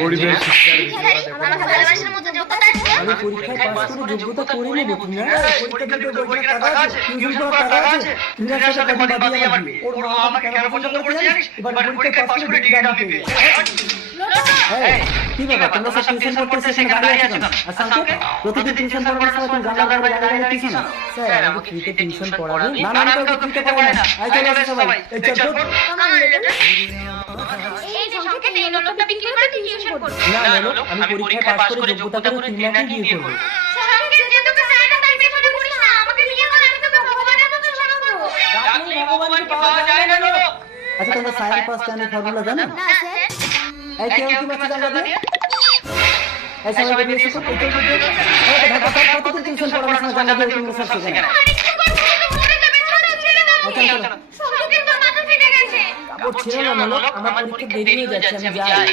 গরিবের শিক্ষার আমি পরীক্ষায় পাস করে যোগ্যতা করে নেব। তুমি পরীক্ষা দিতে পরীক্ষার টাকা আছে, টিউশন করার টাকা আছে, তুমি আর সাথে কথা বাদিয়ে আমার বিয়ে। ওর মা আমাকে কেন পছন্দ করেছে জানিস? এবার পরীক্ষায় পাস করে ডিগ্রিটা আমি পেয়ে। এই কি ব্যাপার, তোমরা সব টিউশন করতে এসে দাঁড়িয়ে আছো কেন? আসামকে প্রতিদিন টিউশন পড়ানোর সময় তুমি গালা গালা গালা টিউশন। স্যার আমি ফ্রিতে টিউশন পড়াবো। না না আমি ফ্রিতে পড়াবো না। আই চলে আসো সবাই। এই চল এই যে সংখ্যা এই লোকটা বিক্রি করে টিউশন করবে। না লোক, আমি পরীক্ষায় পাস করে যোগ্যতা করে 3 লাখ দিয়ে করব। সংখ্যা যে তোকে চাই না তাই পেছনে করিস না, আমাকে বিয়ে করে আমি তোকে ভগবানের মতো শোনাবো। ডাকলে ভগবানকে পাওয়া যায় না লোক। আচ্ছা তোমরা সাইন পাস টাইমের ফর্মুলা জানো? না স্যার। এই কেউ কি বাচ্চা জানা দিয়ে? এই সবাই বেরিয়ে এসো তো এই ঢাকা স্যার কত টিউশন পড়ানোর সময় জানা দিয়ে তুমি সব শেখে না। সংখ্যা তো মাথা ফেটে গেছে। কাপড় ছেড়ে না লোক, আমার পরীক্ষা দেরি হয়ে যাচ্ছে, আমি যাই।